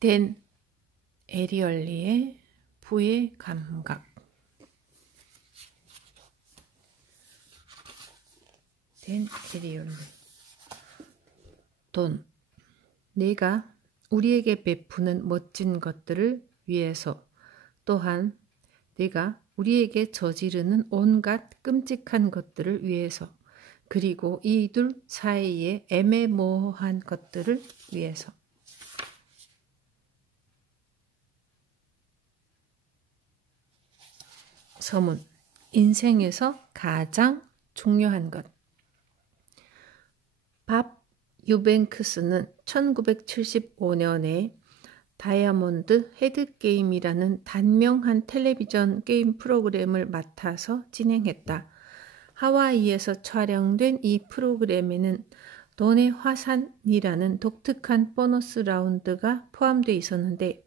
댄 에리얼리의 부의 감각. 댄 에리얼리. 돈. 내가 우리에게 베푸는 멋진 것들을 위해서, 또한 내가 우리에게 저지르는 온갖 끔찍한 것들을 위해서, 그리고 이 둘 사이의 애매모호한 것들을 위해서. 서문. 인생에서 가장 중요한 것. 밥 유뱅크스는 1975년에 다이아몬드 헤드게임이라는 단명한 텔레비전 게임 프로그램을 맡아서 진행했다. 하와이에서 촬영된 이 프로그램에는 돈의 화산이라는 독특한 보너스 라운드가 포함되어 있었는데,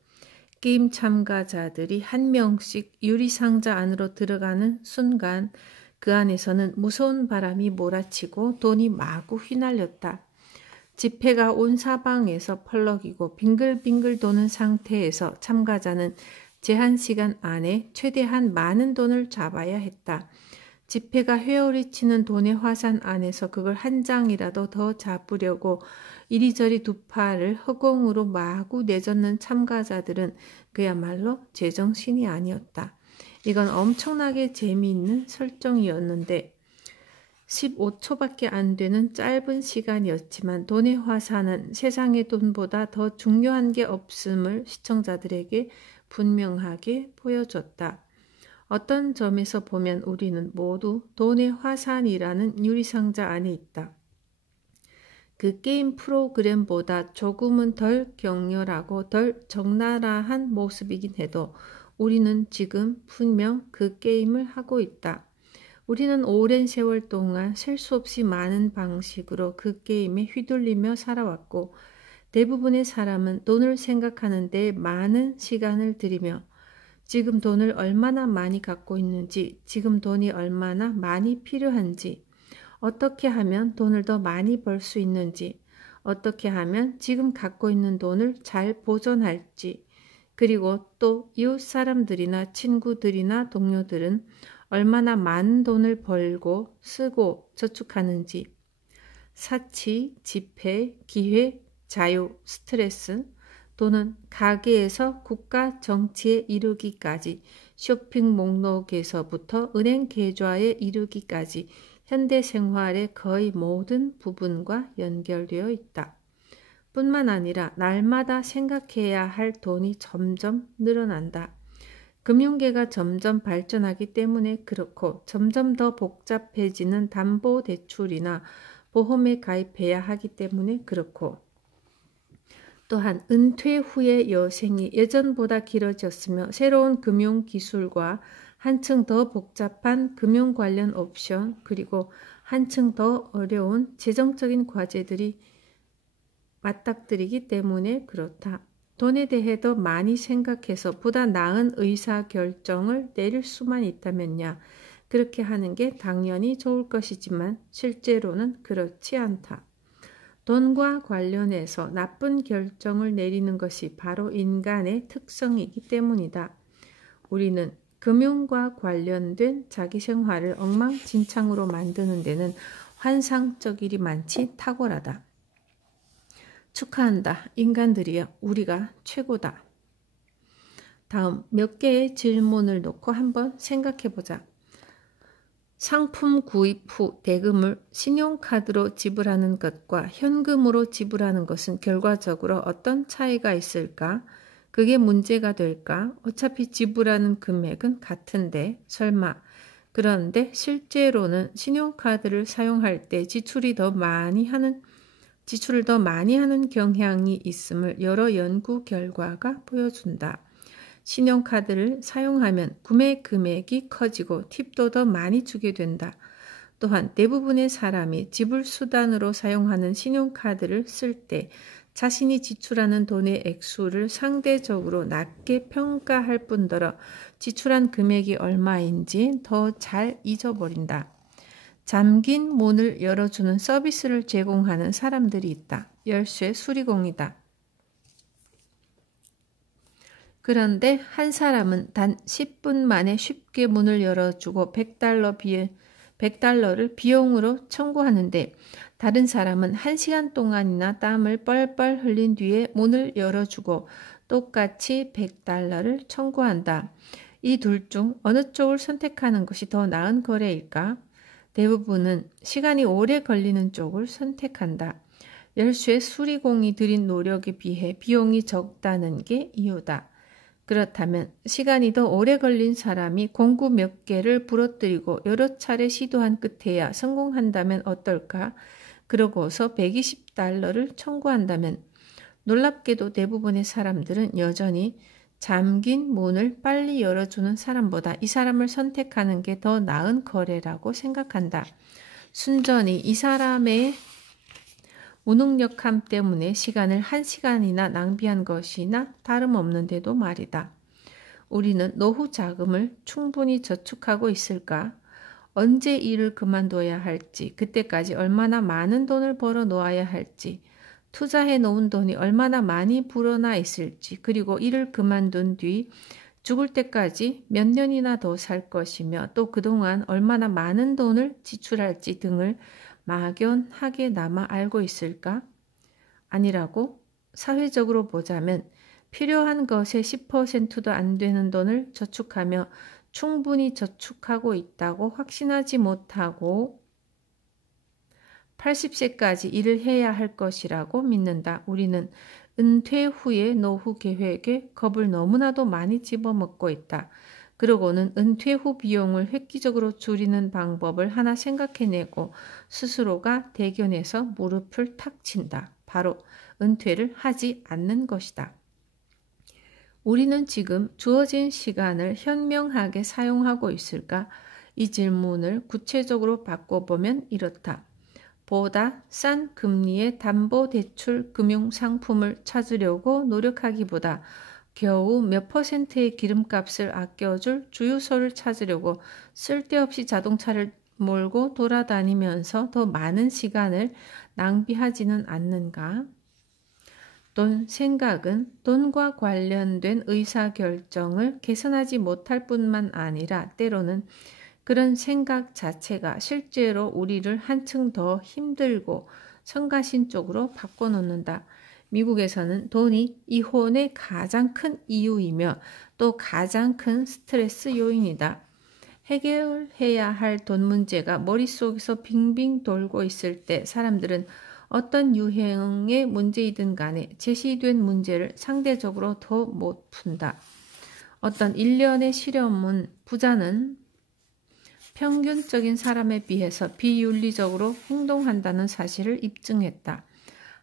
게임 참가자들이 한 명씩 유리상자 안으로 들어가는 순간 그 안에서는 무서운 바람이 몰아치고 돈이 마구 휘날렸다. 지폐가 온 사방에서 펄럭이고 빙글빙글 도는 상태에서 참가자는 제한 시간 안에 최대한 많은 돈을 잡아야 했다. 지폐가 회오리치는 돈의 화산 안에서 그걸 한 장이라도 더 잡으려고 이리저리 두 팔을 허공으로 마구 내젓는 참가자들은 그야말로 제정신이 아니었다. 이건 엄청나게 재미있는 설정이었는데 15초밖에 안 되는 짧은 시간이었지만 돈의 화산은 세상의 돈보다 더 중요한 게 없음을 시청자들에게 분명하게 보여줬다. 어떤 점에서 보면 우리는 모두 돈의 화산이라는 유리상자 안에 있다. 그 게임 프로그램보다 조금은 덜 격렬하고 덜 적나라한 모습이긴 해도 우리는 지금 분명 그 게임을 하고 있다. 우리는 오랜 세월 동안 셀 수 없이 많은 방식으로 그 게임에 휘둘리며 살아왔고, 대부분의 사람은 돈을 생각하는 데 많은 시간을 들이며 지금 돈을 얼마나 많이 갖고 있는지, 지금 돈이 얼마나 많이 필요한지, 어떻게 하면 돈을 더 많이 벌 수 있는지, 어떻게 하면 지금 갖고 있는 돈을 잘 보존할지, 그리고 또 이웃 사람들이나 친구들이나 동료들은 얼마나 많은 돈을 벌고 쓰고 저축하는지, 사치, 지폐, 기회, 자유, 스트레스, 돈은 가게에서 국가 정치에 이르기까지, 쇼핑 목록에서부터 은행 계좌에 이르기까지 현대 생활의 거의 모든 부분과 연결되어 있다. 뿐만 아니라 날마다 생각해야 할 돈이 점점 늘어난다. 금융계가 점점 발전하기 때문에 그렇고, 점점 더 복잡해지는 담보대출이나 보험에 가입해야 하기 때문에 그렇고, 또한 은퇴 후의 여생이 예전보다 길어졌으며 새로운 금융기술과 한층 더 복잡한 금융 관련 옵션, 그리고 한층 더 어려운 재정적인 과제들이 맞닥뜨리기 때문에 그렇다. 돈에 대해 더 많이 생각해서 보다 나은 의사결정을 내릴 수만 있다면야 그렇게 하는 게 당연히 좋을 것이지만 실제로는 그렇지 않다. 돈과 관련해서 나쁜 결정을 내리는 것이 바로 인간의 특성이기 때문이다. 우리는 금융과 관련된 자기 생활을 엉망진창으로 만드는 데는 환상적이리 많지 탁월하다. 축하한다. 인간들이여, 우리가 최고다. 다음 몇 개의 질문을 놓고 한번 생각해보자. 상품 구입 후 대금을 신용카드로 지불하는 것과 현금으로 지불하는 것은 결과적으로 어떤 차이가 있을까? 그게 문제가 될까? 어차피 지불하는 금액은 같은데 설마. 그런데 실제로는 신용카드를 사용할 때 지출을 더 많이 하는 경향이 있음을 여러 연구 결과가 보여준다. 신용카드를 사용하면 구매 금액이 커지고 팁도 더 많이 주게 된다. 또한 대부분의 사람이 지불 수단으로 사용하는 신용카드를 쓸 때 자신이 지출하는 돈의 액수를 상대적으로 낮게 평가할 뿐더러 지출한 금액이 얼마인지 더 잘 잊어버린다. 잠긴 문을 열어주는 서비스를 제공하는 사람들이 있다. 열쇠 수리공이다. 그런데 한 사람은 단 10분 만에 쉽게 문을 열어주고 100달러를 비용으로 청구하는데 다른 사람은 1시간 동안이나 땀을 뻘뻘 흘린 뒤에 문을 열어주고 똑같이 100달러를 청구한다. 이 둘 중 어느 쪽을 선택하는 것이 더 나은 거래일까? 대부분은 시간이 오래 걸리는 쪽을 선택한다. 열쇠 수리공이 들인 노력에 비해 비용이 적다는 게 이유다. 그렇다면 시간이 더 오래 걸린 사람이 공구 몇 개를 부러뜨리고 여러 차례 시도한 끝에야 성공한다면 어떨까? 그러고서 120달러를 청구한다면 놀랍게도 대부분의 사람들은 여전히 잠긴 문을 빨리 열어주는 사람보다 이 사람을 선택하는 게 더 나은 거래라고 생각한다. 순전히 이 사람의 무능력함 때문에 시간을 1시간이나 낭비한 것이나 다름없는데도 말이다. 우리는 노후 자금을 충분히 저축하고 있을까? 언제 일을 그만둬야 할지, 그때까지 얼마나 많은 돈을 벌어 놓아야 할지, 투자해 놓은 돈이 얼마나 많이 불어나 있을지, 그리고 일을 그만둔 뒤 죽을 때까지 몇 년이나 더 살 것이며 또 그동안 얼마나 많은 돈을 지출할지 등을 막연하게 남아 알고 있을까? 아니라고? 사회적으로 보자면 필요한 것의 10%도 안 되는 돈을 저축하며 충분히 저축하고 있다고 확신하지 못하고 80세까지 일을 해야 할 것이라고 믿는다. 우리는 은퇴 후의 노후 계획에 겁을 너무나도 많이 집어먹고 있다. 그러고는 은퇴 후 비용을 획기적으로 줄이는 방법을 하나 생각해내고 스스로가 대견해서 무릎을 탁 친다. 바로 은퇴를 하지 않는 것이다. 우리는 지금 주어진 시간을 현명하게 사용하고 있을까? 이 질문을 구체적으로 바꿔보면 이렇다. 보다 싼 금리의 담보대출 금융상품을 찾으려고 노력하기보다 겨우 몇 %의 기름값을 아껴줄 주유소를 찾으려고 쓸데없이 자동차를 몰고 돌아다니면서 더 많은 시간을 낭비하지는 않는가? 생각은 돈과 관련된 의사결정을 개선하지 못할 뿐만 아니라 때로는 그런 생각 자체가 실제로 우리를 한층 더 힘들고 성가신 쪽으로 바꿔놓는다. 미국에서는 돈이 이혼의 가장 큰 이유이며 또 가장 큰 스트레스 요인이다. 해결해야 할 돈 문제가 머릿속에서 빙빙 돌고 있을 때 사람들은 어떤 유형의 문제이든 간에 제시된 문제를 상대적으로 더 못 푼다. 어떤 일련의 실험은 부자는 평균적인 사람에 비해서 비윤리적으로 행동한다는 사실을 입증했다.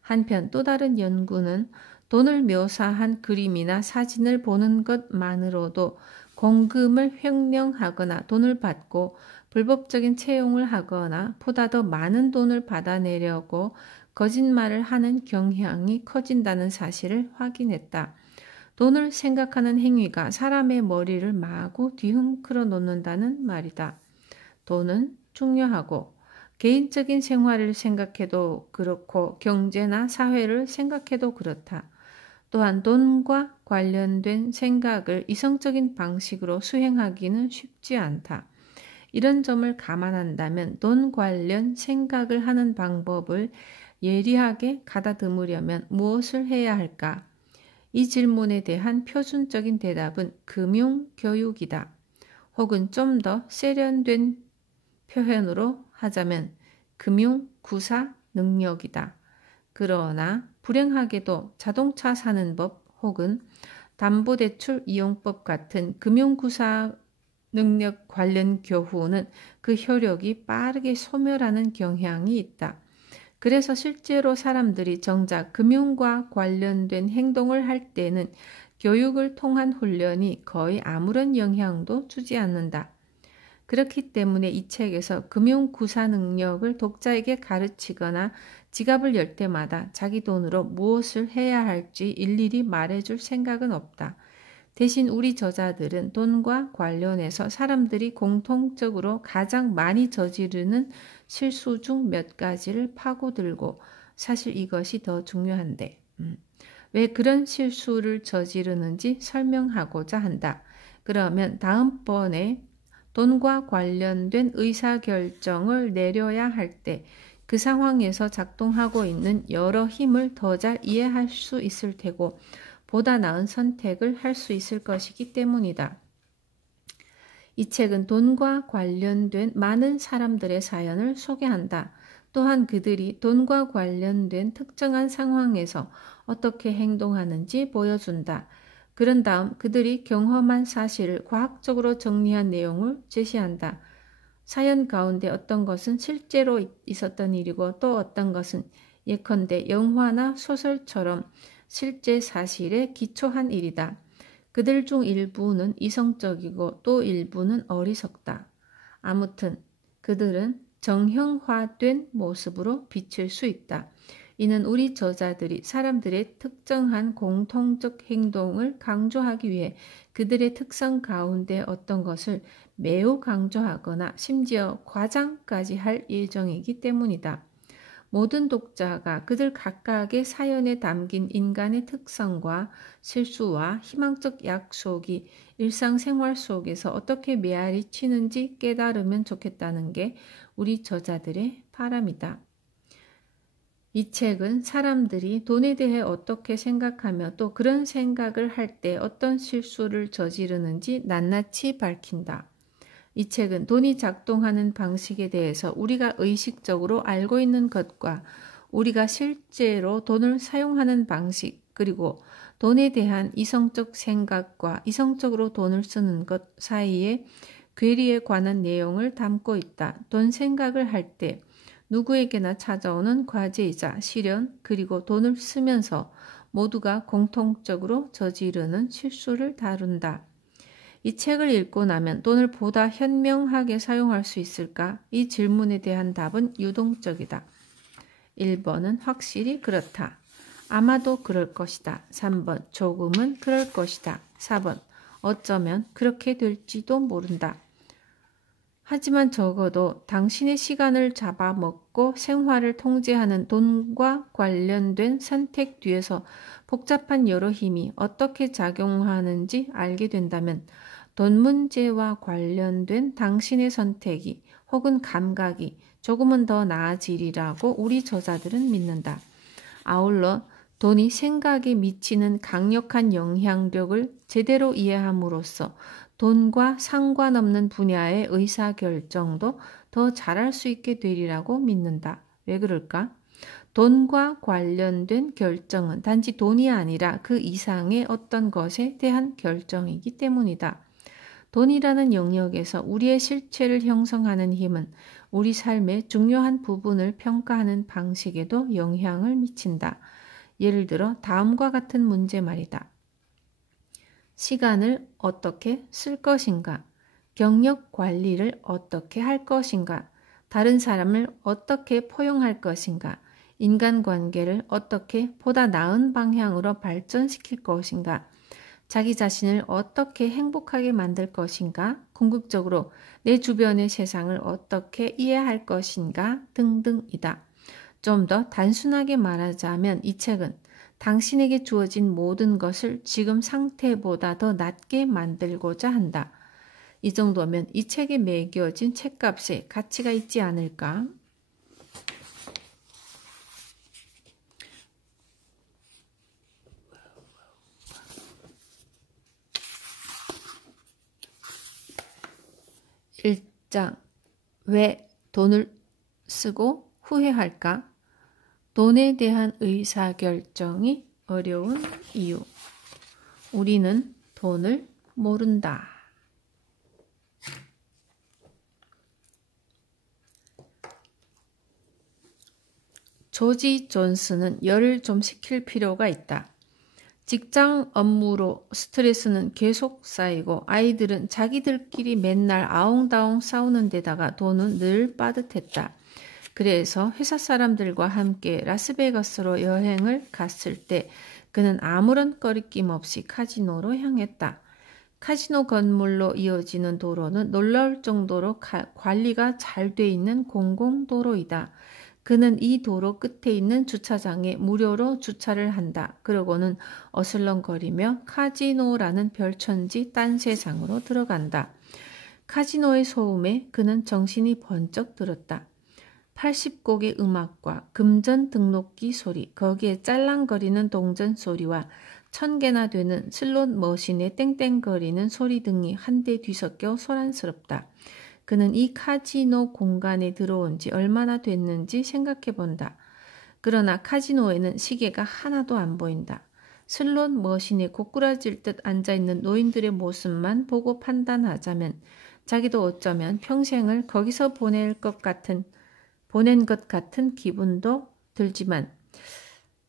한편 또 다른 연구는 돈을 묘사한 그림이나 사진을 보는 것만으로도 공금을 횡령하거나 돈을 받고 불법적인 채용을 하거나 보다 더 많은 돈을 받아내려고 거짓말을 하는 경향이 커진다는 사실을 확인했다. 돈을 생각하는 행위가 사람의 머리를 마구 뒤흔들어 놓는다는 말이다. 돈은 중요하고 개인적인 생활을 생각해도 그렇고 경제나 사회를 생각해도 그렇다. 또한 돈과 관련된 생각을 이성적인 방식으로 수행하기는 쉽지 않다. 이런 점을 감안한다면 돈 관련 생각을 하는 방법을 예리하게 가다듬으려면 무엇을 해야 할까? 이 질문에 대한 표준적인 대답은 금융교육이다. 혹은 좀 더 세련된 표현으로 하자면 금융구사 능력이다. 그러나 불행하게도 자동차 사는 법 혹은 담보대출 이용법 같은 금융구사 능력 관련 교훈은 그 효력이 빠르게 소멸하는 경향이 있다. 그래서 실제로 사람들이 정작 금융과 관련된 행동을 할 때는 교육을 통한 훈련이 거의 아무런 영향도 주지 않는다. 그렇기 때문에 이 책에서 금융구사 능력을 독자에게 가르치거나 지갑을 열 때마다 자기 돈으로 무엇을 해야 할지 일일이 말해줄 생각은 없다. 대신 우리 저자들은 돈과 관련해서 사람들이 공통적으로 가장 많이 저지르는 실수 중 몇 가지를 파고들고 사실 이것이 더 중요한데 왜 그런 실수를 저지르는지 설명하고자 한다. 그러면 다음번에 돈과 관련된 의사결정을 내려야 할 때 그 상황에서 작동하고 있는 여러 힘을 더 잘 이해할 수 있을 테고 보다 나은 선택을 할 수 있을 것이기 때문이다. 이 책은 돈과 관련된 많은 사람들의 사연을 소개한다. 또한 그들이 돈과 관련된 특정한 상황에서 어떻게 행동하는지 보여준다. 그런 다음 그들이 경험한 사실을 과학적으로 정리한 내용을 제시한다. 사연 가운데 어떤 것은 실제로 있었던 일이고 또 어떤 것은 예컨대 영화나 소설처럼 실제 사실에 기초한 일이다. 그들 중 일부는 이성적이고 또 일부는 어리석다. 아무튼 그들은 정형화된 모습으로 비칠 수 있다. 이는 우리 저자들이 사람들의 특정한 공통적 행동을 강조하기 위해 그들의 특성 가운데 어떤 것을 매우 강조하거나 심지어 과장까지 할 예정이기 때문이다. 모든 독자가 그들 각각의 사연에 담긴 인간의 특성과 실수와 희망적 약속이 일상생활 속에서 어떻게 메아리 치는지 깨달으면 좋겠다는 게 우리 저자들의 바람이다. 이 책은 사람들이 돈에 대해 어떻게 생각하며 또 그런 생각을 할 때 어떤 실수를 저지르는지 낱낱이 밝힌다. 이 책은 돈이 작동하는 방식에 대해서 우리가 의식적으로 알고 있는 것과 우리가 실제로 돈을 사용하는 방식, 그리고 돈에 대한 이성적 생각과 이성적으로 돈을 쓰는 것 사이의 괴리에 관한 내용을 담고 있다. 돈 생각을 할 때 누구에게나 찾아오는 과제이자 시련, 그리고 돈을 쓰면서 모두가 공통적으로 저지르는 실수를 다룬다. 이 책을 읽고 나면 돈을 보다 현명하게 사용할 수 있을까? 이 질문에 대한 답은 유동적이다. 1번은 확실히 그렇다. 아마도 그럴 것이다. 3번 조금은 그럴 것이다. 4번 어쩌면 그렇게 될지도 모른다. 하지만 적어도 당신의 시간을 잡아먹고 생활을 통제하는 돈과 관련된 선택 뒤에서 복잡한 여러 힘이 어떻게 작용하는지 알게 된다면 돈 문제와 관련된 당신의 선택이 혹은 감각이 조금은 더 나아지리라고 우리 저자들은 믿는다. 아울러 돈이 생각에 미치는 강력한 영향력을 제대로 이해함으로써 돈과 상관없는 분야의 의사결정도 더 잘할 수 있게 되리라고 믿는다. 왜 그럴까? 돈과 관련된 결정은 단지 돈이 아니라 그 이상의 어떤 것에 대한 결정이기 때문이다. 돈이라는 영역에서 우리의 실체를 형성하는 힘은 우리 삶의 중요한 부분을 평가하는 방식에도 영향을 미친다. 예를 들어 다음과 같은 문제 말이다. 시간을 어떻게 쓸 것인가? 경력 관리를 어떻게 할 것인가? 다른 사람을 어떻게 포용할 것인가? 인간관계를 어떻게 보다 나은 방향으로 발전시킬 것인가? 자기 자신을 어떻게 행복하게 만들 것인가? 궁극적으로 내 주변의 세상을 어떻게 이해할 것인가? 등등이다. 좀 더 단순하게 말하자면 이 책은 당신에게 주어진 모든 것을 지금 상태보다 더 낮게 만들고자 한다. 이 정도면 이 책에 매겨진 책값에 가치가 있지 않을까? (1장) 왜 돈을 쓰고 후회할까? 돈에 대한 의사결정이 어려운 이유. 우리는 돈을 모른다. 조지 존스는 열을 좀 식힐 필요가 있다. 직장 업무로 스트레스는 계속 쌓이고 아이들은 자기들끼리 맨날 아웅다웅 싸우는 데다가 돈은 늘 빠듯했다. 그래서 회사 사람들과 함께 라스베가스로 여행을 갔을 때 그는 아무런 꺼리낌 없이 카지노로 향했다. 카지노 건물로 이어지는 도로는 놀라울 정도로 관리가 잘 돼 있는 공공도로이다. 그는 이 도로 끝에 있는 주차장에 무료로 주차를 한다. 그러고는 어슬렁거리며 카지노라는 별천지 딴세상으로 들어간다. 카지노의 소음에 그는 정신이 번쩍 들었다. 80곡의 음악과 금전 등록기 소리, 거기에 짤랑거리는 동전 소리와 1000개나 되는 슬롯 머신의 땡땡거리는 소리 등이 한데 뒤섞여 소란스럽다. 그는 이 카지노 공간에 들어온 지 얼마나 됐는지 생각해 본다. 그러나 카지노에는 시계가 하나도 안 보인다. 슬롯 머신에 고꾸라질 듯 앉아있는 노인들의 모습만 보고 판단하자면 자기도 어쩌면 평생을 거기서 보낸 것 같은 기분도 들지만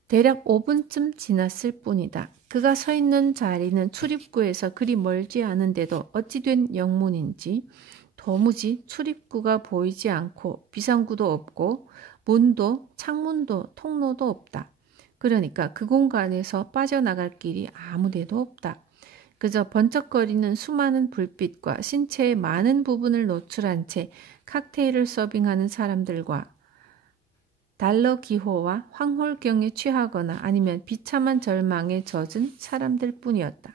대략 5분쯤 지났을 뿐이다. 그가 서 있는 자리는 출입구에서 그리 멀지 않은데도 어찌된 영문인지 도무지 출입구가 보이지 않고 비상구도 없고 문도 창문도 통로도 없다. 그러니까 그 공간에서 빠져나갈 길이 아무데도 없다. 그저 번쩍거리는 수많은 불빛과 신체의 많은 부분을 노출한 채 칵테일을 서빙하는 사람들과 달러 기호와 황홀경에 취하거나 아니면 비참한 절망에 젖은 사람들 뿐이었다.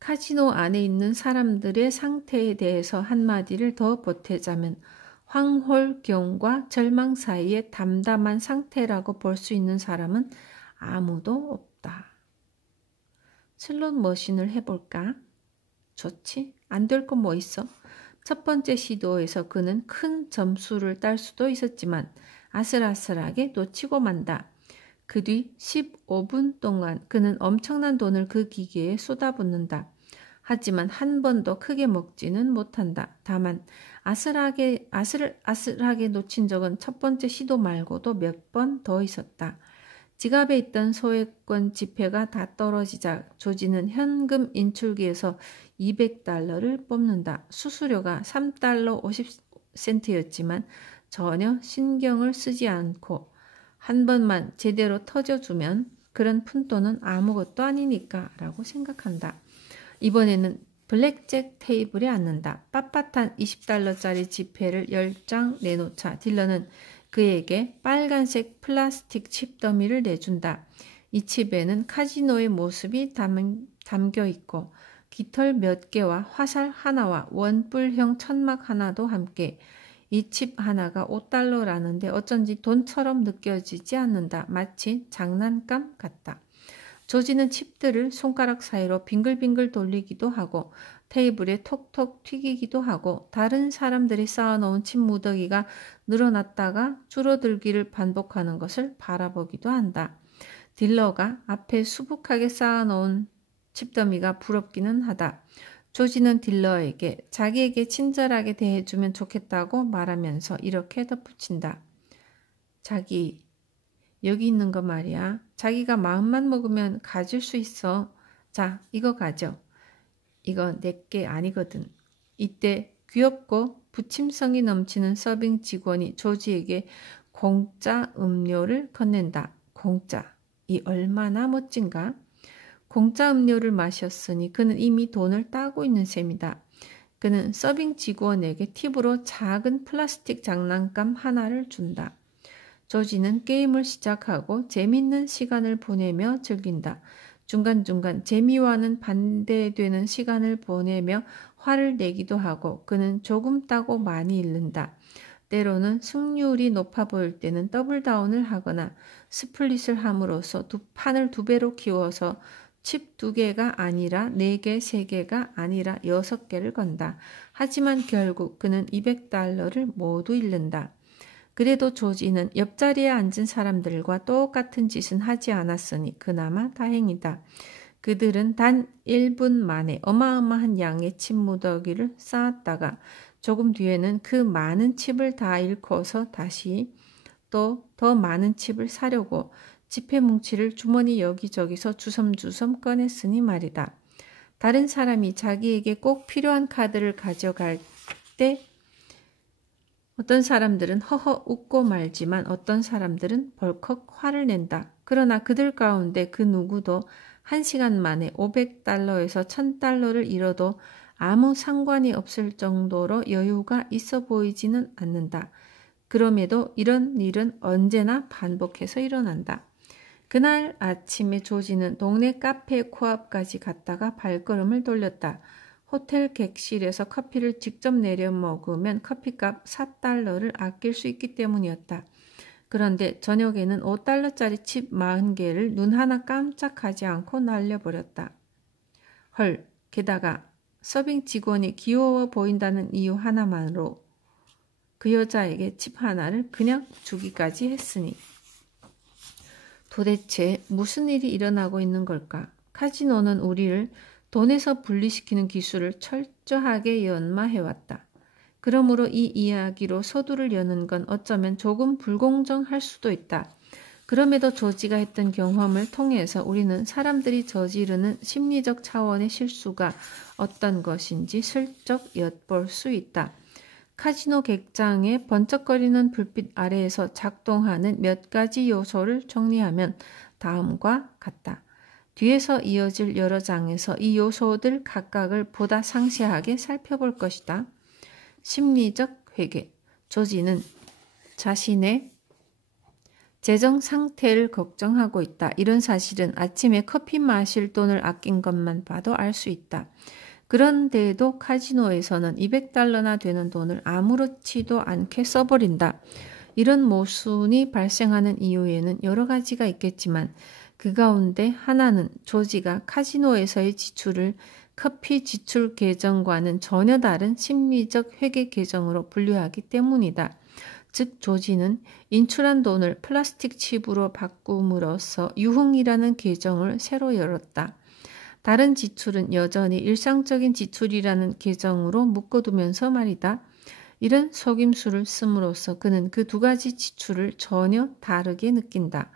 카지노 안에 있는 사람들의 상태에 대해서 한마디를 더 보태자면 황홀경과 절망 사이의 담담한 상태라고 볼 수 있는 사람은 아무도 없다. 슬롯 머신을 해볼까? 좋지? 안 될 거 뭐 있어? 첫 번째 시도에서 그는 큰 점수를 딸 수도 있었지만 아슬아슬하게 놓치고 만다. 그 뒤 15분 동안 그는 엄청난 돈을 그 기계에 쏟아붓는다. 하지만 한 번도 크게 먹지는 못한다. 다만 아슬하게 놓친 적은 첫 번째 시도 말고도 몇 번 더 있었다. 지갑에 있던 소액권 지폐가 다 떨어지자 조지는 현금 인출기에서 $200를 뽑는다. 수수료가 $3 50센트였지만 전혀 신경을 쓰지 않고 한 번만 제대로 터져주면 그런 푼돈은 아무것도 아니니까 라고 생각한다. 이번에는 블랙잭 테이블에 앉는다. 빳빳한 $20짜리 지폐를 10장 내놓자 딜러는 그에게 빨간색 플라스틱 칩 더미를 내준다. 이 칩에는 카지노의 모습이 담겨 있고 깃털 몇 개와 화살 하나와 원뿔형 천막 하나도 함께 이 칩 하나가 $5라는데 어쩐지 돈처럼 느껴지지 않는다. 마치 장난감 같다. 조지는 칩들을 손가락 사이로 빙글빙글 돌리기도 하고 테이블에 톡톡 튀기기도 하고 다른 사람들이 쌓아놓은 칩 무더기가 늘어났다가 줄어들기를 반복하는 것을 바라보기도 한다. 딜러가 앞에 수북하게 쌓아놓은 칩더미가 부럽기는 하다. 조지는 딜러에게 자기에게 친절하게 대해주면 좋겠다고 말하면서 이렇게 덧붙인다. 자기, 여기 있는 거 말이야. 자기가 마음만 먹으면 가질 수 있어. 자, 이거 가져. 이거 내게 아니거든. 이때 귀엽고 부침성이 넘치는 서빙 직원이 조지에게 공짜 음료를 건넨다. 공짜. 이 얼마나 멋진가? 공짜 음료를 마셨으니 그는 이미 돈을 따고 있는 셈이다. 그는 서빙 직원에게 팁으로 작은 플라스틱 장난감 하나를 준다. 조지는 게임을 시작하고 재밌는 시간을 보내며 즐긴다. 중간중간 재미와는 반대되는 시간을 보내며 화를 내기도 하고 그는 조금 따고 많이 잃는다. 때로는 승률이 높아 보일 때는 더블다운을 하거나 스플릿을 함으로써 판을 2배로 키워서 칩 2개가 아니라 4개, 3개가 아니라 6개를 건다. 하지만 결국 그는 $200를 모두 잃는다. 그래도 조지는 옆자리에 앉은 사람들과 똑같은 짓은 하지 않았으니 그나마 다행이다. 그들은 단 1분 만에 어마어마한 양의 칩 무더기를 쌓았다가 조금 뒤에는 그 많은 칩을 다 잃고서 다시 또 더 많은 칩을 사려고 지폐 뭉치를 주머니 여기저기서 주섬주섬 꺼냈으니 말이다. 다른 사람이 자기에게 꼭 필요한 카드를 가져갈 때 어떤 사람들은 허허 웃고 말지만 어떤 사람들은 벌컥 화를 낸다. 그러나 그들 가운데 그 누구도 1시간 만에 $500에서 $1000를 잃어도 아무 상관이 없을 정도로 여유가 있어 보이지는 않는다. 그럼에도 이런 일은 언제나 반복해서 일어난다. 그날 아침에 조지는 동네 카페 코앞까지 갔다가 발걸음을 돌렸다. 호텔 객실에서 커피를 직접 내려 먹으면 커피값 4달러를 아낄 수 있기 때문이었다. 그런데 저녁에는 5달러짜리 칩 40개를 눈 하나 깜짝하지 않고 날려버렸다. 헐, 게다가 서빙 직원이 귀여워 보인다는 이유 하나만으로 그 여자에게 칩 하나를 그냥 주기까지 했으니. 도대체 무슨 일이 일어나고 있는 걸까? 카지노는 우리를 돈에서 분리시키는 기술을 철저하게 연마해왔다. 그러므로 이 이야기로 서두를 여는 건 어쩌면 조금 불공정할 수도 있다. 그럼에도 조지가 했던 경험을 통해서 우리는 사람들이 저지르는 심리적 차원의 실수가 어떤 것인지 슬쩍 엿볼 수 있다. 카지노 객장의 번쩍거리는 불빛 아래에서 작동하는 몇 가지 요소를 정리하면 다음과 같다. 뒤에서 이어질 여러 장에서 이 요소들 각각을 보다 상세하게 살펴볼 것이다. 심리적 회계. 조지는 자신의 재정 상태를 걱정하고 있다. 이런 사실은 아침에 커피 마실 돈을 아낀 것만 봐도 알 수 있다. 그런데도 카지노에서는 200달러나 되는 돈을 아무렇지도 않게 써버린다. 이런 모순이 발생하는 이유에는 여러 가지가 있겠지만 그 가운데 하나는 조지가 카지노에서의 지출을 커피 지출 계정과는 전혀 다른 심리적 회계 계정으로 분류하기 때문이다. 즉 조지는 인출한 돈을 플라스틱 칩으로 바꿈으로써 유흥이라는 계정을 새로 열었다. 다른 지출은 여전히 일상적인 지출이라는 계정으로 묶어두면서 말이다. 이런 속임수를 씀으로써 그는 그 두 가지 지출을 전혀 다르게 느낀다.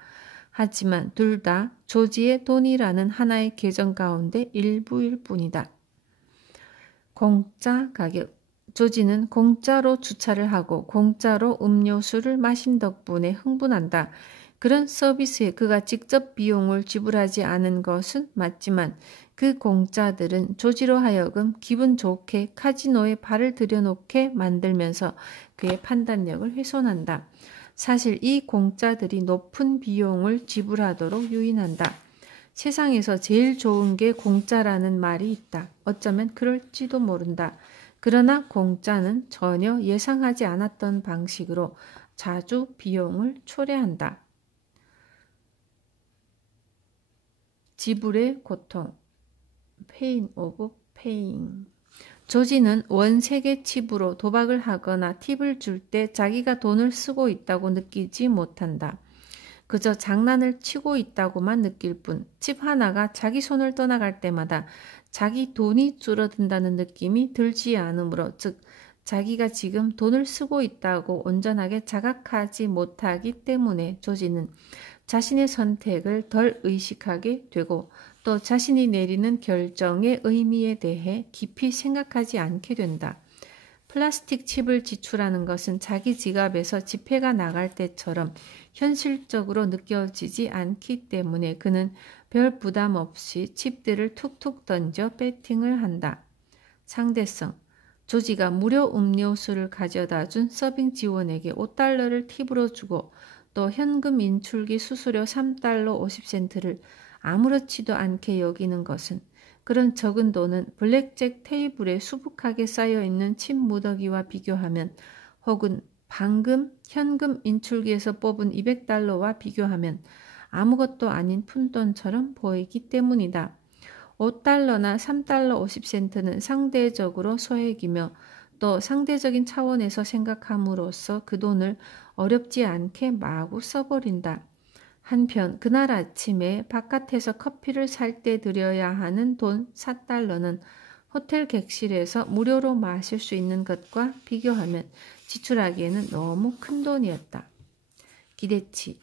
하지만 둘 다 조지의 돈이라는 하나의 계정 가운데 일부일 뿐이다. 공짜 가격. 조지는 공짜로 주차를 하고 공짜로 음료수를 마신 덕분에 흥분한다. 그런 서비스에 그가 직접 비용을 지불하지 않은 것은 맞지만 그 공짜들은 조지로 하여금 기분 좋게 카지노에 발을 들여놓게 만들면서 그의 판단력을 훼손한다. 사실 이 공짜들이 높은 비용을 지불하도록 유인한다. 세상에서 제일 좋은 게 공짜라는 말이 있다. 어쩌면 그럴지도 모른다. 그러나 공짜는 전혀 예상하지 않았던 방식으로 자주 비용을 초래한다. 지불의 고통, pain of paying. 조지는 원세계 칩으로 도박을 하거나 팁을 줄 때 자기가 돈을 쓰고 있다고 느끼지 못한다. 그저 장난을 치고 있다고만 느낄 뿐, 칩 하나가 자기 손을 떠나갈 때마다 자기 돈이 줄어든다는 느낌이 들지 않으므로, 즉 자기가 지금 돈을 쓰고 있다고 온전하게 자각하지 못하기 때문에 조지는 자신의 선택을 덜 의식하게 되고 또 자신이 내리는 결정의 의미에 대해 깊이 생각하지 않게 된다. 플라스틱 칩을 지출하는 것은 자기 지갑에서 지폐가 나갈 때처럼 현실적으로 느껴지지 않기 때문에 그는 별 부담 없이 칩들을 툭툭 던져 배팅을 한다. 상대성. 조지가 무료 음료수를 가져다 준 서빙 직원에게 5달러를 팁으로 주고 또 현금 인출기 수수료 3달러 50센트를 아무렇지도 않게 여기는 것은 그런 적은 돈은 블랙잭 테이블에 수북하게 쌓여있는 칩 무더기와 비교하면 혹은 방금 현금 인출기에서 뽑은 200달러와 비교하면 아무것도 아닌 푼돈처럼 보이기 때문이다. 5달러나 3달러 50센트는 상대적으로 소액이며 또 상대적인 차원에서 생각함으로써 그 돈을 어렵지 않게 마구 써버린다. 한편 그날 아침에 바깥에서 커피를 살 때 들여야 하는 돈 4달러는 호텔 객실에서 무료로 마실 수 있는 것과 비교하면 지출하기에는 너무 큰 돈이었다. 기대치.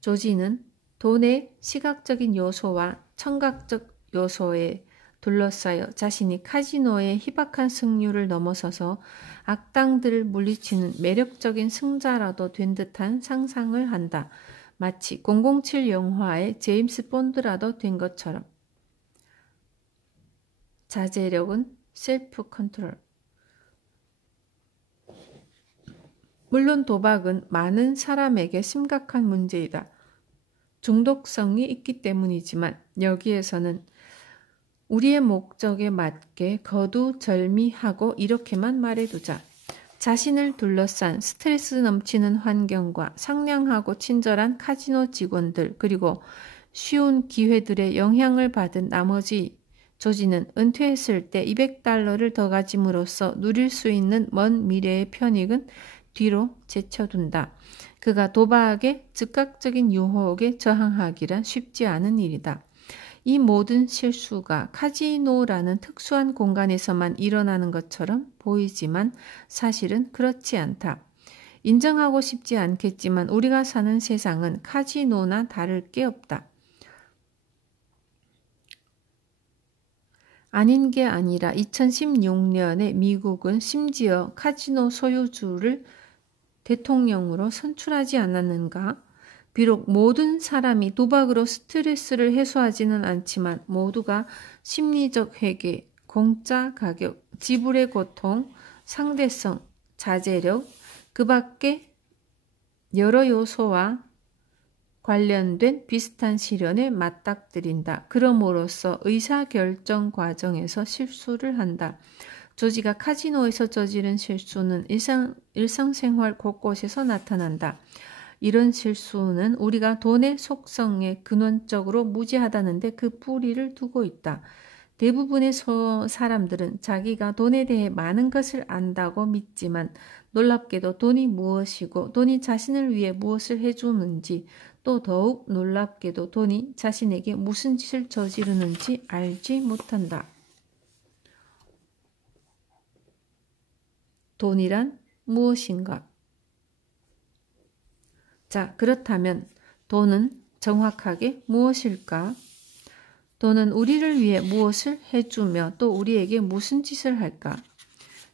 조지는 돈의 시각적인 요소와 청각적 요소에 둘러싸여 자신이 카지노의 희박한 승률을 넘어서서 악당들을 물리치는 매력적인 승자라도 된 듯한 상상을 한다. 마치 007 영화의 제임스 본드라도 된 것처럼. 자제력은 셀프 컨트롤. 물론 도박은 많은 사람에게 심각한 문제이다. 중독성이 있기 때문이지만 여기에서는 우리의 목적에 맞게 거두절미하고 이렇게만 말해두자. 자신을 둘러싼 스트레스 넘치는 환경과 상냥하고 친절한 카지노 직원들 그리고 쉬운 기회들의 영향을 받은 나머지 조지는 은퇴했을 때 $200를 더 가짐으로써 누릴 수 있는 먼 미래의 편익은 뒤로 제쳐둔다. 그가 도박의 즉각적인 유혹에 저항하기란 쉽지 않은 일이다. 이 모든 실수가 카지노라는 특수한 공간에서만 일어나는 것처럼 보이지만 사실은 그렇지 않다. 인정하고 싶지 않겠지만 우리가 사는 세상은 카지노나 다를 게 없다. 아닌 게 아니라 2016년에 미국은 심지어 카지노 소유주를 대통령으로 선출하지 않았는가? 비록 모든 사람이 도박으로 스트레스를 해소하지는 않지만 모두가 심리적 회개, 공짜 가격, 지불의 고통, 상대성, 자제력, 그 밖에 여러 요소와 관련된 비슷한 시련에 맞닥뜨린다. 그럼으로써 의사결정 과정에서 실수를 한다. 조지가 카지노에서 저지른 실수는 일상생활 곳곳에서 나타난다. 이런 실수는 우리가 돈의 속성에 근원적으로 무지하다는데 그 뿌리를 두고 있다. 대부분의 사람들은 자기가 돈에 대해 많은 것을 안다고 믿지만 놀랍게도 돈이 무엇이고 돈이 자신을 위해 무엇을 해주는지 또 더욱 놀랍게도 돈이 자신에게 무슨 짓을 저지르는지 알지 못한다. 돈이란 무엇인가? 자, 그렇다면 돈은 정확하게 무엇일까? 돈은 우리를 위해 무엇을 해주며 또 우리에게 무슨 짓을 할까?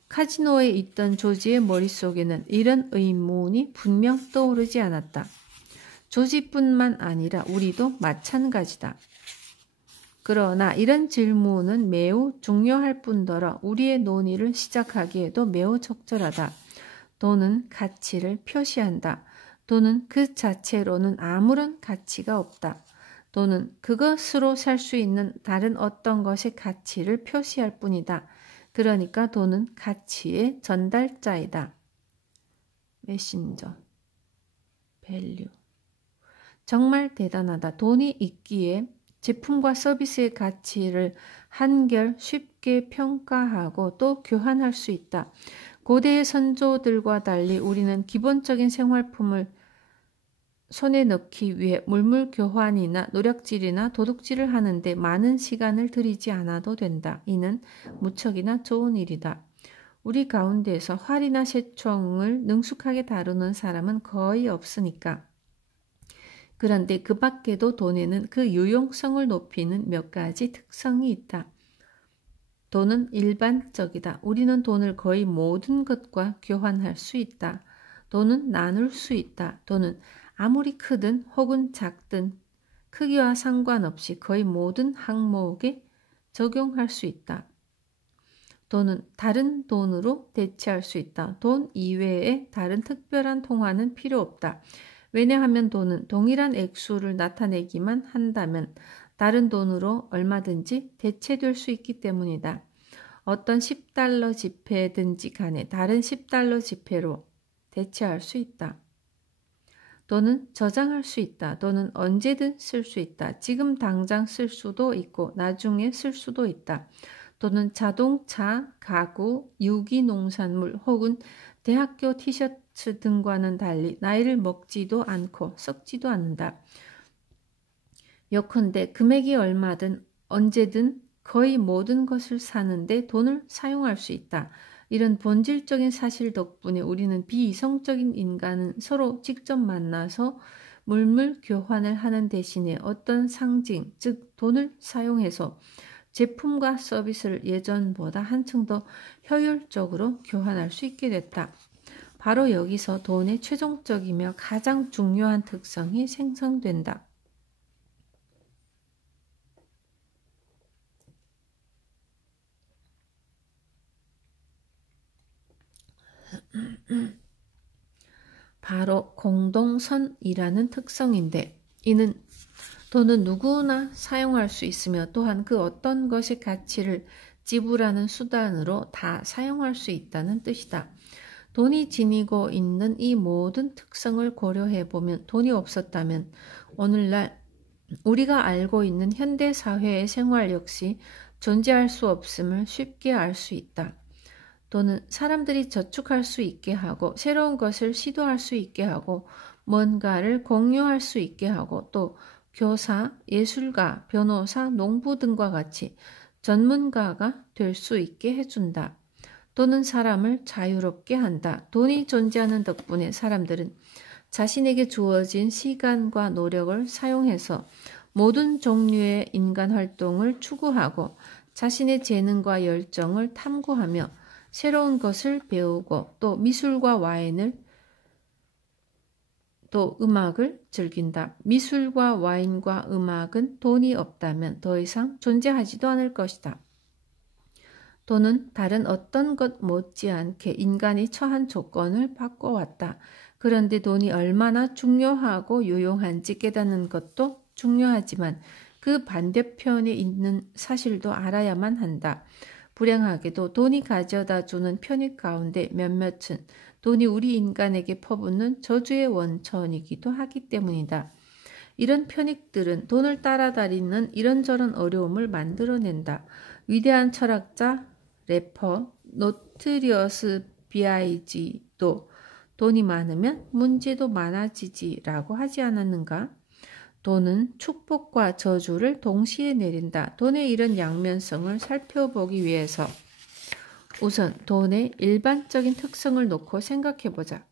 카지노에 있던 조지의 머릿속에는 이런 의문이 분명 떠오르지 않았다. 조지뿐만 아니라 우리도 마찬가지다. 그러나 이런 질문은 매우 중요할 뿐더러 우리의 논의를 시작하기에도 매우 적절하다. 돈은 가치를 표시한다. 돈은 그 자체로는 아무런 가치가 없다. 돈은 그것으로 살 수 있는 다른 어떤 것의 가치를 표시할 뿐이다. 그러니까 돈은 가치의 전달자이다. 메신저, 밸류. 정말 대단하다. 돈이 있기에 제품과 서비스의 가치를 한결 쉽게 평가하고 또 교환할 수 있다. 고대의 선조들과 달리 우리는 기본적인 생활품을 손에 넣기 위해 물물 교환이나 노략질이나 도둑질을 하는데 많은 시간을 들이지 않아도 된다. 이는 무척이나 좋은 일이다. 우리 가운데에서 활이나 새총을 능숙하게 다루는 사람은 거의 없으니까. 그런데 그 밖에도 돈에는 그 유용성을 높이는 몇 가지 특성이 있다. 돈은 일반적이다. 우리는 돈을 거의 모든 것과 교환할 수 있다. 돈은 나눌 수 있다. 돈은 아무리 크든 혹은 작든 크기와 상관없이 거의 모든 항목에 적용할 수 있다. 돈은 다른 돈으로 대체할 수 있다. 돈 이외에 다른 특별한 통화는 필요 없다. 왜냐하면 돈은 동일한 액수를 나타내기만 한다면 다른 돈으로 얼마든지 대체될 수 있기 때문이다. 어떤 $10 지폐든지 간에 다른 $10 지폐로 대체할 수 있다. 돈은 저장할 수 있다. 돈은 언제든 쓸 수 있다. 지금 당장 쓸 수도 있고 나중에 쓸 수도 있다. 돈은 자동차, 가구, 유기농산물 혹은 대학교 티셔츠 등과는 달리 나이를 먹지도 않고 썩지도 않는다. 예컨대 금액이 얼마든 언제든 거의 모든 것을 사는데 돈을 사용할 수 있다. 이런 본질적인 사실 덕분에 우리는 비이성적인 인간은 서로 직접 만나서 물물 교환을 하는 대신에 어떤 상징, 즉 돈을 사용해서 제품과 서비스를 예전보다 한층 더 효율적으로 교환할 수 있게 됐다. 바로 여기서 돈의 최종적이며 가장 중요한 특성이 생성된다. 바로 공동선이라는 특성인데, 이는 돈은 누구나 사용할 수 있으며 또한 그 어떤 것의 가치를 지불하는 수단으로 다 사용할 수 있다는 뜻이다. 돈이 지니고 있는 이 모든 특성을 고려해 보면 돈이 없었다면 오늘날 우리가 알고 있는 현대 사회의 생활 역시 존재할 수 없음을 쉽게 알 수 있다. 돈은 사람들이 저축할 수 있게 하고 새로운 것을 시도할 수 있게 하고 뭔가를 공유할 수 있게 하고 또 교사, 예술가, 변호사, 농부 등과 같이 전문가가 될 수 있게 해준다. 돈은 사람을 자유롭게 한다. 돈이 존재하는 덕분에 사람들은 자신에게 주어진 시간과 노력을 사용해서 모든 종류의 인간 활동을 추구하고 자신의 재능과 열정을 탐구하며 새로운 것을 배우고 또 미술과 와인을 또 음악을 즐긴다. 미술과 와인과 음악은 돈이 없다면 더 이상 존재하지도 않을 것이다. 돈은 다른 어떤 것 못지않게 인간이 처한 조건을 바꿔왔다. 그런데 돈이 얼마나 중요하고 유용한지 깨닫는 것도 중요하지만 그 반대편에 있는 사실도 알아야만 한다. 불행하게도 돈이 가져다 주는 편익 가운데 몇몇은 돈이 우리 인간에게 퍼붓는 저주의 원천이기도 하기 때문이다. 이런 편익들은 돈을 따라다니는 이런저런 어려움을 만들어낸다. 위대한 철학자 래퍼 노트리어스 B.I.G도 돈이 많으면 문제도 많아지지라고 하지 않았는가? 돈은 축복과 저주를 동시에 내린다. 돈의 이런 양면성을 살펴보기 위해서 우선 돈의 일반적인 특성을 놓고 생각해보자.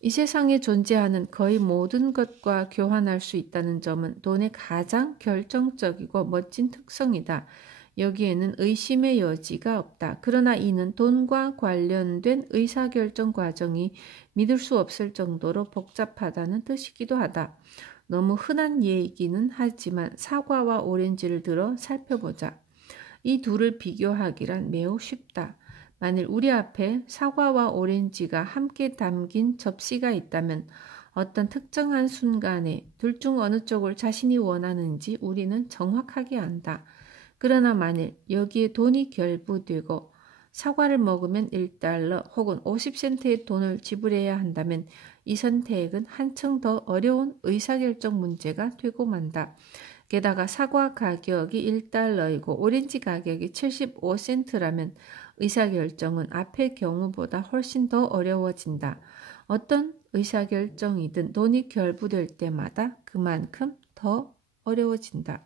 이 세상에 존재하는 거의 모든 것과 교환할 수 있다는 점은 돈의 가장 결정적이고 멋진 특성이다. 여기에는 의심의 여지가 없다. 그러나 이는 돈과 관련된 의사결정 과정이 믿을 수 없을 정도로 복잡하다는 뜻이기도 하다. 너무 흔한 얘기는 하지만 사과와 오렌지를 들어 살펴보자. 이 둘을 비교하기란 매우 쉽다. 만일 우리 앞에 사과와 오렌지가 함께 담긴 접시가 있다면 어떤 특정한 순간에 둘 중 어느 쪽을 자신이 원하는지 우리는 정확하게 안다. 그러나 만일 여기에 돈이 결부되고 사과를 먹으면 1달러 혹은 50센트의 돈을 지불해야 한다면 이 선택은 한층 더 어려운 의사결정 문제가 되고 만다. 게다가 사과 가격이 1달러이고 오렌지 가격이 75센트라면 의사결정은 앞의 경우보다 훨씬 더 어려워진다. 어떤 의사결정이든 돈이 결부될 때마다 그만큼 더 어려워진다.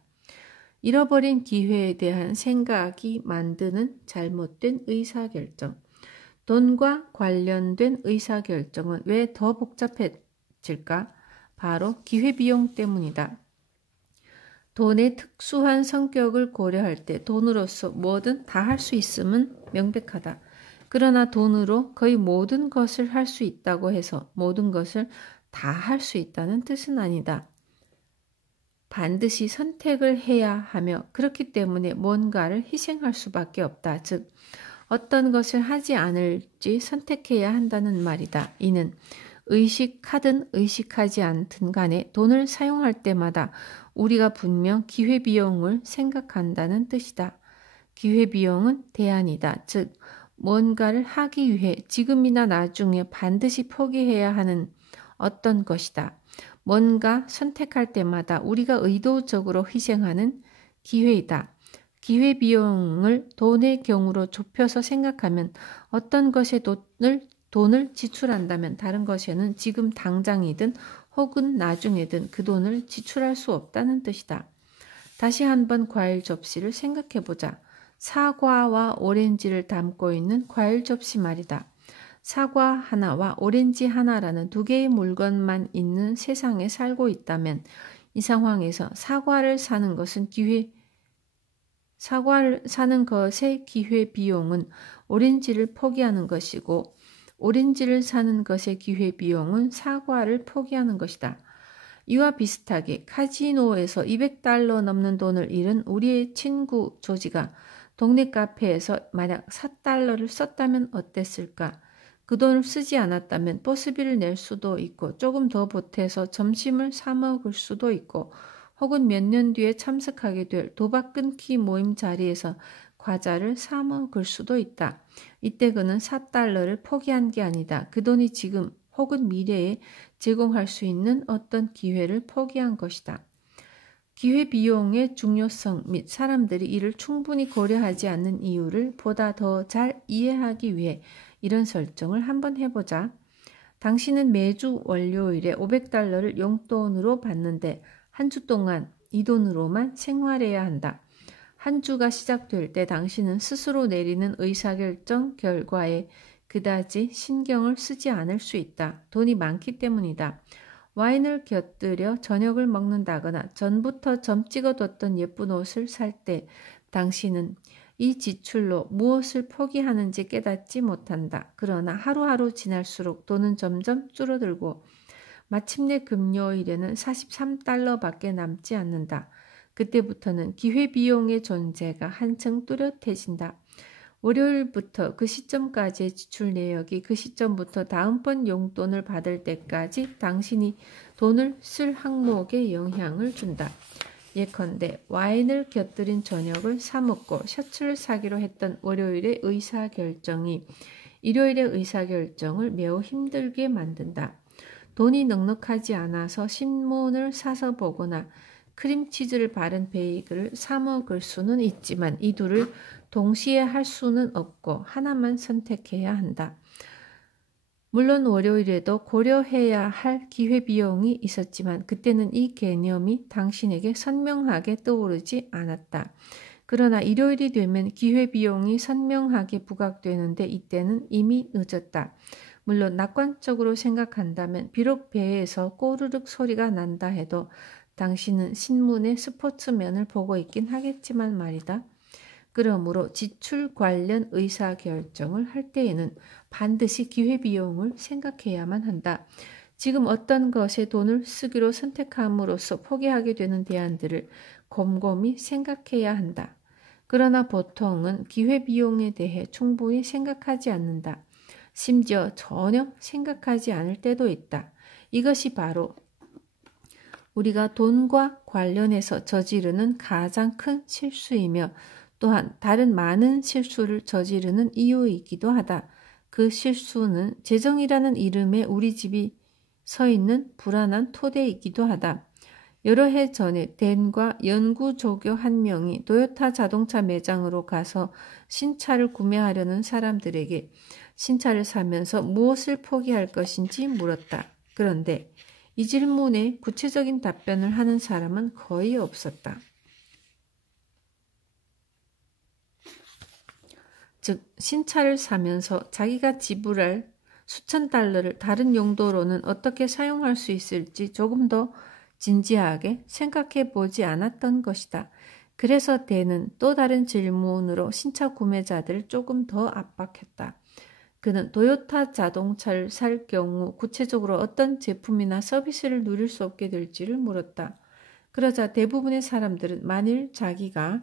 잃어버린 기회에 대한 생각이 만드는 잘못된 의사결정. 돈과 관련된 의사결정은 왜 더 복잡해질까? 바로 기회비용 때문이다. 돈의 특수한 성격을 고려할 때 돈으로서 뭐든 다 할 수 있음은 명백하다. 그러나 돈으로 거의 모든 것을 할 수 있다고 해서 모든 것을 다 할 수 있다는 뜻은 아니다. 반드시 선택을 해야 하며 그렇기 때문에 뭔가를 희생할 수밖에 없다. 즉 어떤 것을 하지 않을지 선택해야 한다는 말이다. 이는 의식하든 의식하지 않든 간에 돈을 사용할 때마다 우리가 분명 기회비용을 생각한다는 뜻이다. 기회비용은 대안이다. 즉 뭔가를 하기 위해 지금이나 나중에 반드시 포기해야 하는 어떤 것이다. 뭔가 선택할 때마다 우리가 의도적으로 희생하는 기회이다. 기회비용을 돈의 경우로 좁혀서 생각하면 어떤 것에 돈을 지출한다면 다른 것에는 지금 당장이든 혹은 나중에든 그 돈을 지출할 수 없다는 뜻이다. 다시 한번 과일 접시를 생각해보자. 사과와 오렌지를 담고 있는 과일 접시 말이다. 사과 하나와 오렌지 하나라는 두 개의 물건만 있는 세상에 살고 있다면 이 상황에서 사과를 사는 것의 기회 비용은 오렌지를 포기하는 것이고 오렌지를 사는 것의 기회 비용은 사과를 포기하는 것이다. 이와 비슷하게 카지노에서 200달러 넘는 돈을 잃은 우리의 친구 조지가 동네 카페에서 만약 4달러를 썼다면 어땠을까? 그 돈을 쓰지 않았다면 버스비를 낼 수도 있고 조금 더 보태서 점심을 사 먹을 수도 있고 혹은 몇 년 뒤에 참석하게 될 도박 끊기 모임 자리에서 과자를 사 먹을 수도 있다. 이때 그는 4달러를 포기한 게 아니다. 그 돈이 지금 혹은 미래에 제공할 수 있는 어떤 기회를 포기한 것이다. 기회비용의 중요성 및 사람들이 이를 충분히 고려하지 않는 이유를 보다 더 잘 이해하기 위해 이런 설정을 한번 해보자. 당신은 매주 월요일에 500달러를 용돈으로 받는데 한 주 동안 이 돈으로만 생활해야 한다. 한 주가 시작될 때 당신은 스스로 내리는 의사결정 결과에 그다지 신경을 쓰지 않을 수 있다. 돈이 많기 때문이다. 와인을 곁들여 저녁을 먹는다거나 전부터 점 찍어뒀던 예쁜 옷을 살 때 당신은 이 지출로 무엇을 포기하는지 깨닫지 못한다. 그러나 하루하루 지날수록 돈은 점점 줄어들고 마침내 금요일에는 43달러밖에 남지 않는다. 그때부터는 기회비용의 존재가 한층 뚜렷해진다. 월요일부터 그 시점까지의 지출 내역이 그 시점부터 다음번 용돈을 받을 때까지 당신이 돈을 쓸 항목에 영향을 준다. 예컨대 와인을 곁들인 저녁을 사 먹고 셔츠를 사기로 했던 월요일의 의사결정이 일요일의 의사결정을 매우 힘들게 만든다. 돈이 넉넉하지 않아서 신문을 사서 보거나 크림치즈를 바른 베이글을 사 먹을 수는 있지만 이 둘을 동시에 할 수는 없고 하나만 선택해야 한다. 물론 월요일에도 고려해야 할 기회비용이 있었지만 그때는 이 개념이 당신에게 선명하게 떠오르지 않았다. 그러나 일요일이 되면 기회비용이 선명하게 부각되는데 이때는 이미 늦었다. 물론 낙관적으로 생각한다면 비록 배에서 꼬르륵 소리가 난다 해도 당신은 신문의 스포츠면을 보고 있긴 하겠지만 말이다. 그러므로 지출 관련 의사결정을 할 때에는 반드시 기회비용을 생각해야만 한다. 지금 어떤 것에 돈을 쓰기로 선택함으로써 포기하게 되는 대안들을 곰곰이 생각해야 한다. 그러나 보통은 기회비용에 대해 충분히 생각하지 않는다. 심지어 전혀 생각하지 않을 때도 있다. 이것이 바로 우리가 돈과 관련해서 저지르는 가장 큰 실수이며 또한 다른 많은 실수를 저지르는 이유이기도 하다. 그 실수는 재정이라는 이름의 우리 집이 서 있는 불안한 토대이기도 하다. 여러 해 전에 댄과 연구조교 한 명이 토요타 자동차 매장으로 가서 신차를 구매하려는 사람들에게 신차를 사면서 무엇을 포기할 것인지 물었다. 그런데 이 질문에 구체적인 답변을 하는 사람은 거의 없었다. 즉 신차를 사면서 자기가 지불할 수천 달러를 다른 용도로는 어떻게 사용할 수 있을지 조금 더 진지하게 생각해 보지 않았던 것이다. 그래서 댄은 또 다른 질문으로 신차 구매자들을 조금 더 압박했다. 그는 토요타 자동차를 살 경우 구체적으로 어떤 제품이나 서비스를 누릴 수 없게 될지를 물었다. 그러자 대부분의 사람들은 만일 자기가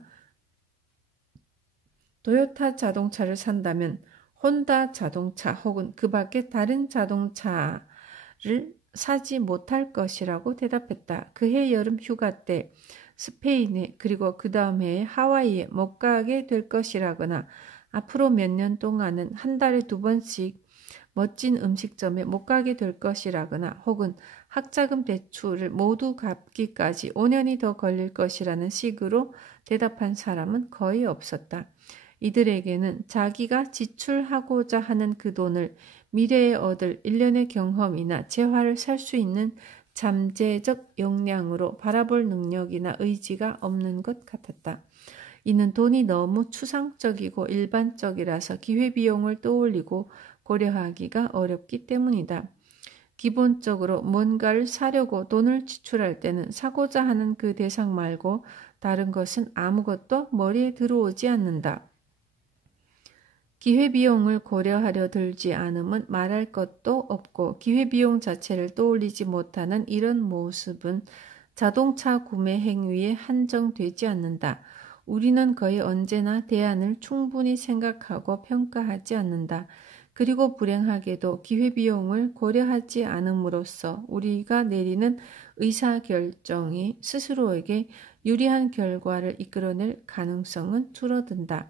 토요타 자동차를 산다면 혼다 자동차 혹은 그 밖에 다른 자동차를 사지 못할 것이라고 대답했다. 그해 여름 휴가 때 스페인에 그리고 그 다음 해에 하와이에 못 가게 될 것이라거나 앞으로 몇 년 동안은 한 달에 2번씩 멋진 음식점에 못 가게 될 것이라거나 혹은 학자금 대출을 모두 갚기까지 5년이 더 걸릴 것이라는 식으로 대답한 사람은 거의 없었다. 이들에게는 자기가 지출하고자 하는 그 돈을 미래에 얻을 일련의 경험이나 재화를 살 수 있는 잠재적 역량으로 바라볼 능력이나 의지가 없는 것 같았다. 이는 돈이 너무 추상적이고 일반적이라서 기회비용을 떠올리고 고려하기가 어렵기 때문이다. 기본적으로 뭔가를 사려고 돈을 지출할 때는 사고자 하는 그 대상 말고 다른 것은 아무것도 머리에 들어오지 않는다. 기회비용을 고려하려 들지 않음은 말할 것도 없고 기회비용 자체를 떠올리지 못하는 이런 모습은 자동차 구매 행위에 한정되지 않는다. 우리는 거의 언제나 대안을 충분히 생각하고 평가하지 않는다. 그리고 불행하게도 기회비용을 고려하지 않음으로써 우리가 내리는 의사결정이 스스로에게 유리한 결과를 이끌어낼 가능성은 줄어든다.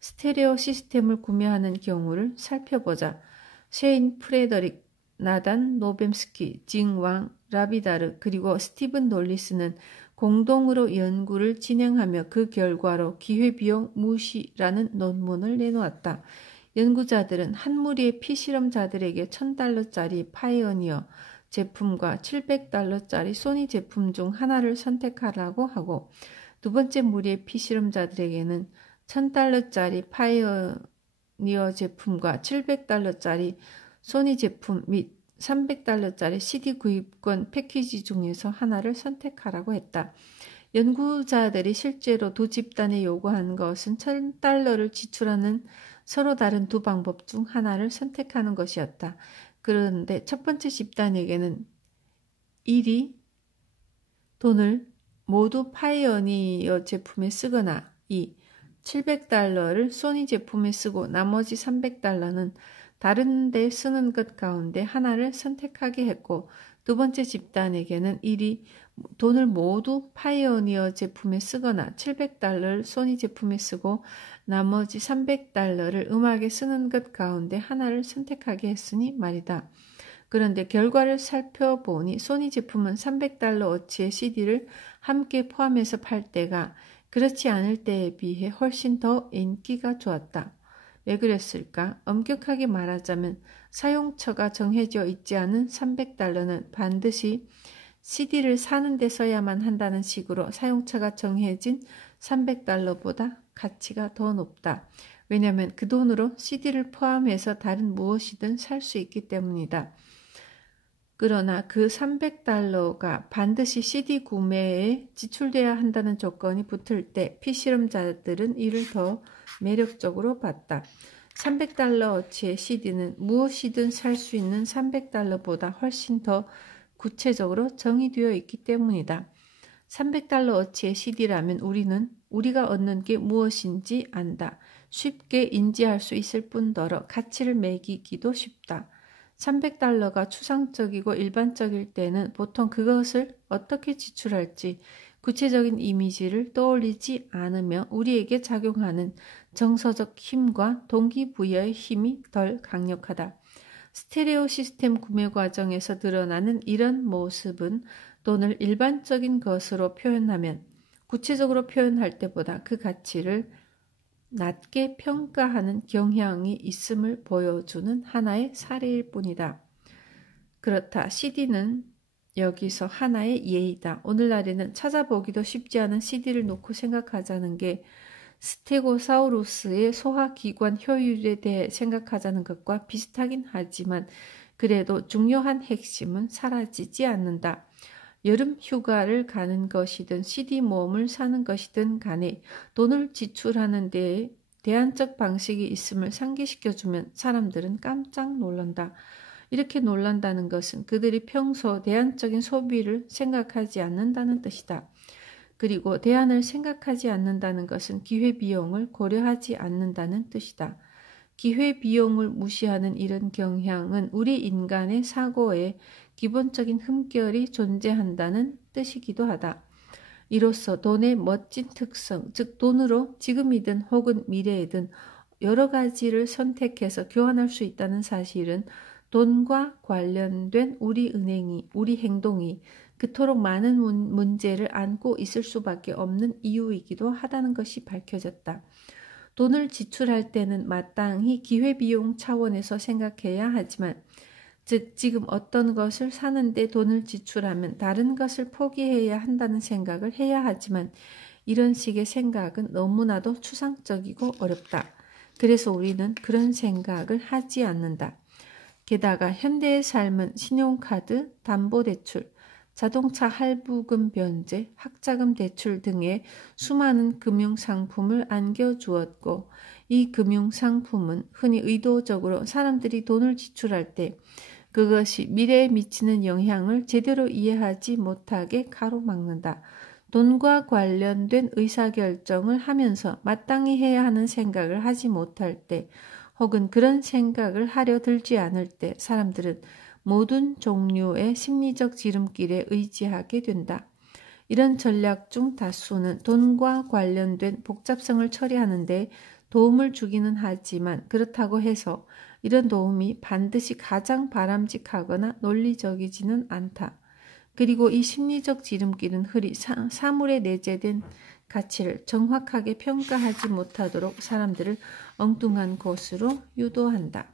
스테레오 시스템을 구매하는 경우를 살펴보자. 셰인 프레더릭, 나단 노뱀스키, 징왕, 라비다르 그리고 스티븐 놀리스는 공동으로 연구를 진행하며 그 결과로 기회비용 무시라는 논문을 내놓았다. 연구자들은 한 무리의 피실험자들에게 $1,000짜리 파이오니어 제품과 $700짜리 소니 제품 중 하나를 선택하라고 하고, 두 번째 무리의 피실험자들에게는 $1,000짜리 파이오니어 제품과 $700짜리 소니 제품 및 $300짜리 CD 구입권 패키지 중에서 하나를 선택하라고 했다. 연구자들이 실제로 두 집단에 요구한 것은 $1,000를 지출하는 서로 다른 두 방법 중 하나를 선택하는 것이었다. 그런데 첫 번째 집단에게는 1이 돈을 모두 파이오니어 제품에 쓰거나 2. $700를 소니 제품에 쓰고 나머지 $300는 다른 데 쓰는 것 가운데 하나를 선택하게 했고, 두 번째 집단에게는 1이 돈을 모두 파이오니어 제품에 쓰거나 $700를 소니 제품에 쓰고 나머지 $300를 음악에 쓰는 것 가운데 하나를 선택하게 했으니 말이다. 그런데 결과를 살펴보니 소니 제품은 $300어치의 CD를 함께 포함해서 팔 때가 그렇지 않을 때에 비해 훨씬 더 인기가 좋았다. 왜 그랬을까? 엄격하게 말하자면 사용처가 정해져 있지 않은 $300는 반드시 CD를 사는 데 써야만 한다는 식으로 사용처가 정해진 $300보다 가치가 더 높다. 왜냐하면 그 돈으로 CD를 포함해서 다른 무엇이든 살 수 있기 때문이다. 그러나 그 $300가 반드시 CD 구매에 지출돼야 한다는 조건이 붙을 때 피실험자들은 이를 더 매력적으로 봤다. $300어치의 CD는 무엇이든 살 수 있는 $300보다 훨씬 더 구체적으로 정의되어 있기 때문이다. $300어치의 CD라면 우리는 우리가 얻는 게 무엇인지 안다. 쉽게 인지할 수 있을 뿐더러 가치를 매기기도 쉽다. $300가 추상적이고 일반적일 때는 보통 그것을 어떻게 지출할지 구체적인 이미지를 떠올리지 않으며 우리에게 작용하는 정서적 힘과 동기부여의 힘이 덜 강력하다. 스테레오 시스템 구매 과정에서 드러나는 이런 모습은 돈을 일반적인 것으로 표현하면 구체적으로 표현할 때보다 그 가치를 낮게 평가하는 경향이 있음을 보여주는 하나의 사례일 뿐이다. 그렇다. CD는 여기서 하나의 예이다. 오늘날에는 찾아보기도 쉽지 않은 CD를 놓고 생각하자는 게 스테고사우루스의 소화기관 효율에 대해 생각하자는 것과 비슷하긴 하지만 그래도 중요한 핵심은 사라지지 않는다. 여름 휴가를 가는 것이든 CD 모음을 사는 것이든 간에 돈을 지출하는 데에 대안적 방식이 있음을 상기시켜주면 사람들은 깜짝 놀란다. 이렇게 놀란다는 것은 그들이 평소 대안적인 소비를 생각하지 않는다는 뜻이다. 그리고 대안을 생각하지 않는다는 것은 기회비용을 고려하지 않는다는 뜻이다. 기회비용을 무시하는 이런 경향은 우리 인간의 사고에 기본적인 흠결이 존재한다는 뜻이기도 하다. 이로써 돈의 멋진 특성, 즉 돈으로 지금이든 혹은 미래에든 여러 가지를 선택해서 교환할 수 있다는 사실은 돈과 관련된 우리 행동이 그토록 많은 문제를 안고 있을 수밖에 없는 이유이기도 하다는 것이 밝혀졌다. 돈을 지출할 때는 마땅히 기회비용 차원에서 생각해야 하지만, 즉 지금 어떤 것을 사는데 돈을 지출하면 다른 것을 포기해야 한다는 생각을 해야 하지만 이런 식의 생각은 너무나도 추상적이고 어렵다. 그래서 우리는 그런 생각을 하지 않는다. 게다가 현대의 삶은 신용카드, 담보대출, 자동차 할부금 변제, 학자금 대출 등의 수많은 금융상품을 안겨주었고 이 금융상품은 흔히 의도적으로 사람들이 돈을 지출할 때 그것이 미래에 미치는 영향을 제대로 이해하지 못하게 가로막는다. 돈과 관련된 의사결정을 하면서 마땅히 해야 하는 생각을 하지 못할 때 혹은 그런 생각을 하려 들지 않을 때 사람들은 모든 종류의 심리적 지름길에 의지하게 된다. 이런 전략 중 다수는 돈과 관련된 복잡성을 처리하는데 도움을 주기는 하지만 그렇다고 해서 이런 도움이 반드시 가장 바람직하거나 논리적이지는 않다. 그리고 이 심리적 지름길은 흔히 사물에 내재된 가치를 정확하게 평가하지 못하도록 사람들을 엉뚱한 곳으로 유도한다.